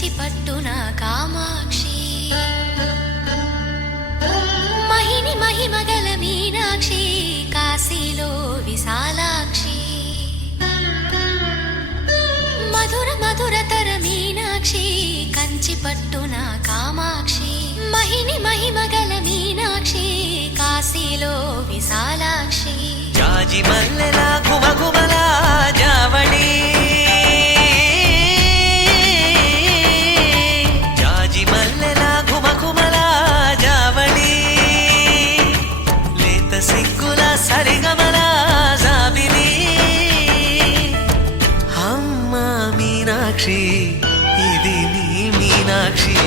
కంచి పట్టున కామాక్షి మహిని మహిమగల మీనాక్షి కాశీలో విశాలాక్షి మధుర మధురతర మీనాక్షి కంచి పట్టున కామాక్షి మహిని మహిమగల మీనాక్షి కాశీలో విశాలాక్షి జాజి మల్లెల గుమగుమల జావళి జాజి మల్లెల గుమగుమల జావళి లేత సిగ్గుల సరిగమల జాబిలి అమ్మ మీనాక్షి ఇది నీ మీనాక్షి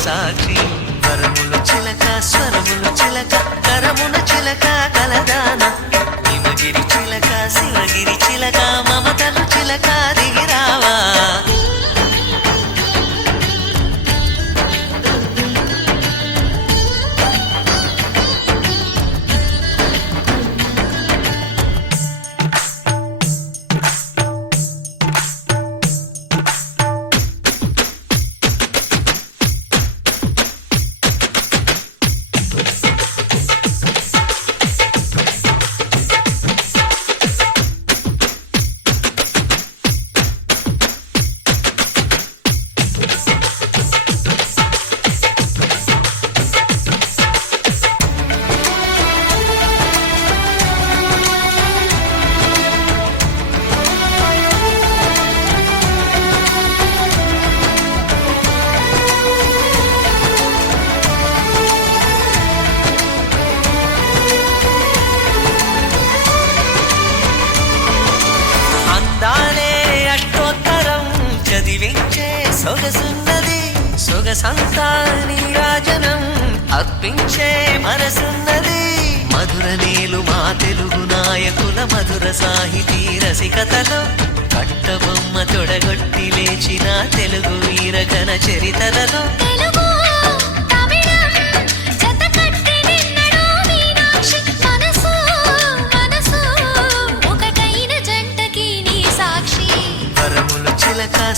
సాక్షి వరములు చిలక స్వరములు చిలక కరమున చిలక కలదాన హిమగిరి చిలక శివగిరి చిలక మమతలు చిలక దిగిరావా సొగసున్నది సొగసంతా నీరాజనం అర్పించే మనసున్నది మధుర నీలు మా తెలుగు నాయకుల మధుర సాహితీ రసికతలో కట్టబొమ్మ తొడగొట్టి లేచిన తెలుగు వీరగణ చరితలలో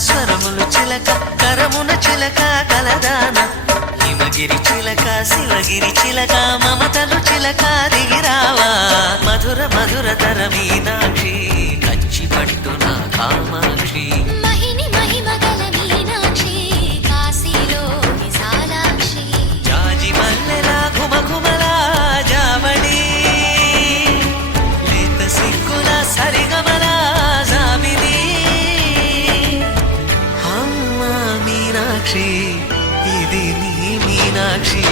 స్వరములు చిలక కరమున చిలక కలదాన హిమగిరి చిలక శివగిరి చిలక మమతలు చిలక దిగిరావా మధుర మధుర తర మీనాక్షి కంచి పట్టున కామాక్షి మహిని మహిమగల మీనాక్షి కాశీలో విశాలాక్షి జాజి మల్లెల గుమగుమల జావళి లేత సిగ్గుల సరిగమల జాబిలి మీనాక్షి ఇది నీ మీనాక్షి